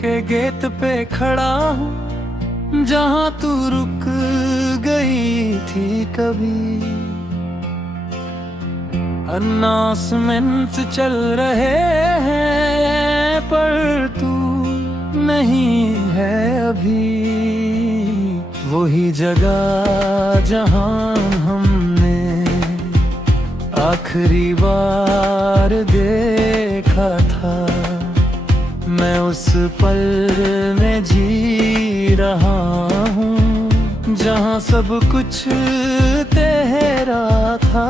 के गेट पे खड़ा हूँ जहाँ तू रुक गई थी कभी। अनाउंसमेंट चल रहे हैं पर तू नहीं है अभी। वही जगह जहाँ हमने आखिरी बार देखा था, मैं उस पल में जी रहा हूँ जहाँ सब कुछ तेरा था।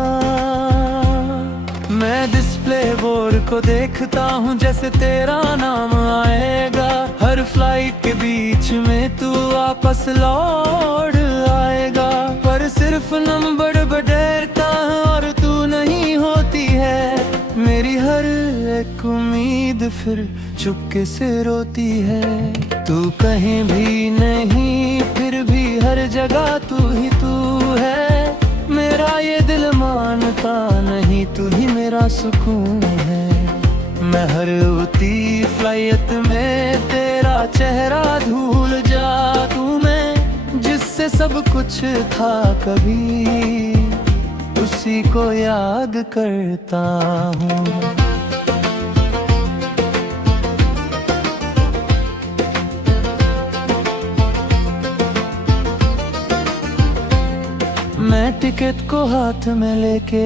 मैं डिस्प्ले बोर्ड को देखता हूँ जैसे तेरा नाम आएगा। हर फ्लाइट के बीच में तू वापस लौट आएगा, पर सिर्फ नंबर बदलता और तू नहीं होती है। मेरी हर एक उम्मीद फिर चुपके से रोती है। तू कहीं भी नहीं फिर भी हर जगह तू ही तू है। मेरा ये दिल मानता नहीं, तू ही मेरा सुकून है। मैं हर उड़ती फ्लाइट में तेरा चेहरा भूल जाऊं मैं, जिससे सब कुछ था कभी उसी को याद करता हूँ। मैं टिकट को हाथ में लेके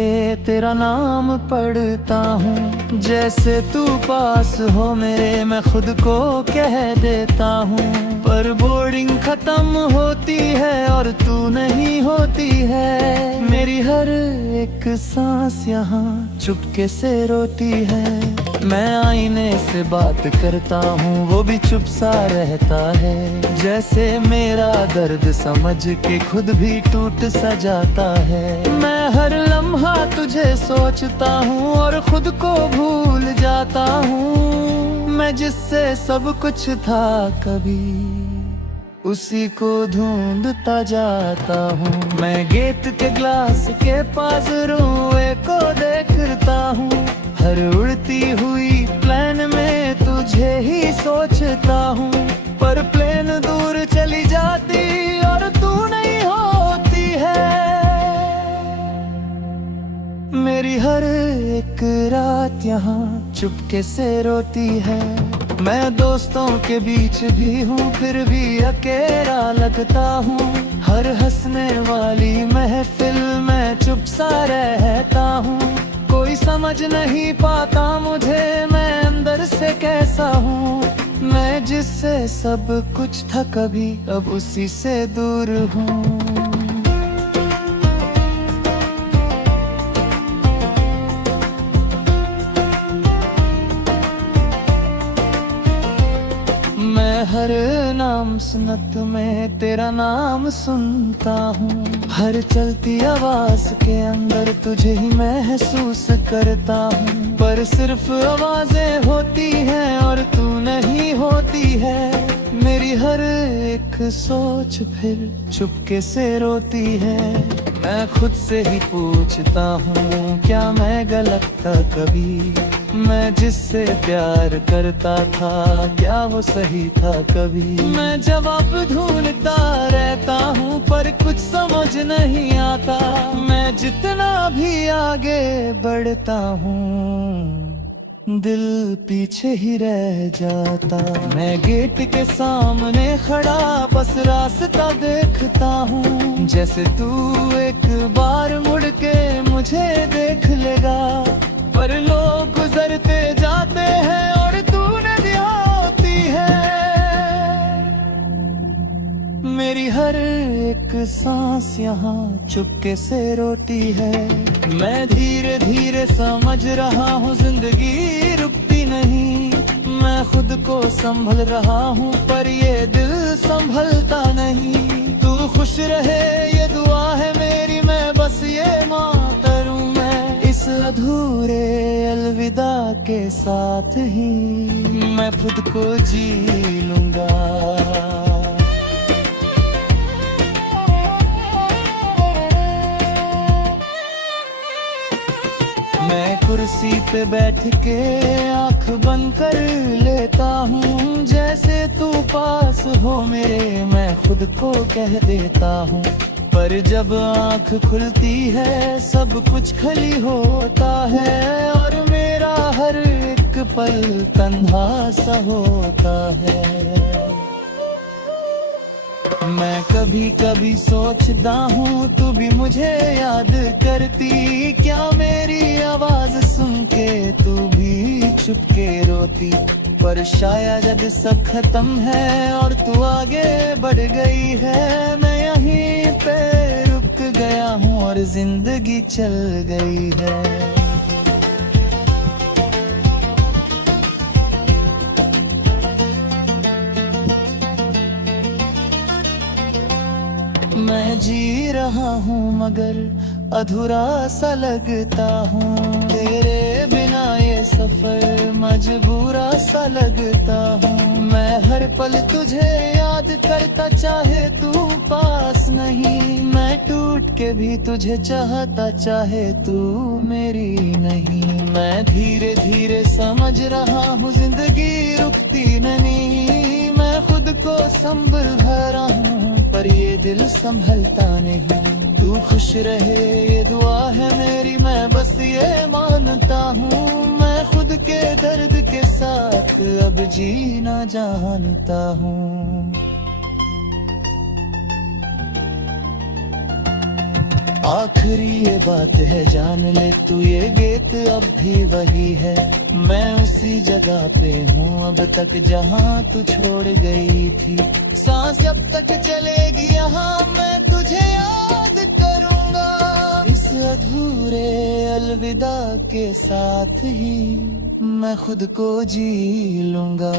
तेरा नाम पढ़ता हूँ, जैसे तू पास हो मेरे मैं खुद को कह देता हूँ। पर बोर्डिंग खत्म होती है और तू नहीं होती है। मेरी हर एक सांस यहाँ चुपके से रोती है। मैं आईने से बात करता हूँ वो भी चुप सा रहता है, जैसे मेरा दर्द समझ के खुद भी टूट सा जाता है। मैं हर लम्हा तुझे सोचता हूँ और खुद को भूल जाता हूँ। मैं जिससे सब कुछ था कभी उसी को ढूंढता जाता हूँ। मैं गेट के ग्लास के पास रुए को देखता हूँ। हर उड़ती हुई प्लेन में तुझे ही सोचता हूँ, पर प्लेन दूर चली जाती और तू नहीं होती है। मेरी हर एक रात यहाँ चुपके से रोती है। मैं दोस्तों के बीच भी हूँ फिर भी अकेला लगता हूँ। हर हंसने वाली महफिल में चुप सा रहता हूँ। कोई समझ नहीं पाता मुझे मैं अंदर से कैसा हूँ। मैं जिससे सब कुछ था कभी अब उसी से दूर हूँ। हर नाम सुनत में तेरा नाम सुनता हूँ। हर चलती आवाज के अंदर तुझे ही महसूस करता हूँ। पर सिर्फ आवाजें होती हैं और तू नहीं होती है। मेरी हर एक सोच फिर चुपके से रोती है। मैं खुद से ही पूछता हूँ क्या मैं गलत था कभी। मैं जिससे प्यार करता था क्या वो सही था कभी। मैं जवाब ढूंढता रहता हूँ पर कुछ समझ नहीं आता। मैं जितना भी आगे बढ़ता हूँ दिल पीछे ही रह जाता। मैं गेट के सामने खड़ा बस रास्ता देखता हूँ, जैसे तू एक बार मुड़ के मुझे देख लेगा। पर लोग गुजरते जाते हैं और तू नहीं होती है। मेरी हर एक सांस यहाँ चुपके से रोती है। मैं धीरे धीरे समझ रहा हूँ जिंदगी रुकती नहीं। मैं खुद को संभल रहा हूँ पर ये दिल संभलता नहीं। तू खुश रहे ये दुआ है मेरी, मैं बस ये मातरूं मैं इस अधूरे अलविदा के साथ ही मैं खुद को जी लूंगा। मैं कुर्सी पे बैठ के आंख बंद कर लेता हूँ, जैसे तू पास हो मेरे मैं खुद को कह देता हूँ। पर जब आंख खुलती है सब कुछ खाली होता है, और मेरा हर एक पल तन्हा सा होता है। मैं कभी कभी सोचता हूँ तू भी मुझे याद करती, क्या मेरी आवाज सुन के तू भी चुपके रोती। पर शायद जब सब खत्म है और तू आगे बढ़ गई है, मैं यहीं पे रुक गया हूँ और जिंदगी चल गई है। मैं जी रहा हूँ मगर अधूरा सा लगता हूँ, तेरे बिना ये सफर मजबूरा सा लगता हूँ। मैं हर पल तुझे याद करता चाहे तू पास नहीं, मैं टूट के भी तुझे चाहता चाहे तू मेरी नहीं। मैं धीरे धीरे समझ रहा हूँ जिंदगी रुकती नहीं, मैं खुद को संभल रहा हूँ पर ये दिल संभलता नहीं। तू खुश रहे ये दुआ है मेरी, मैं बस ये मानता हूँ। मैं खुद के दर्द के साथ अब जीना जानता हूँ। आखिरी ये बात है जान ले तू, ये गीत अब भी वही है। मैं उसी जगह पे हूँ अब तक जहाँ तू छोड़ गई थी। सांस जब तक चलेगी यहाँ मैं तुझे याद करूँगा, इस अधूरे अलविदा के साथ ही मैं खुद को जी लूँगा।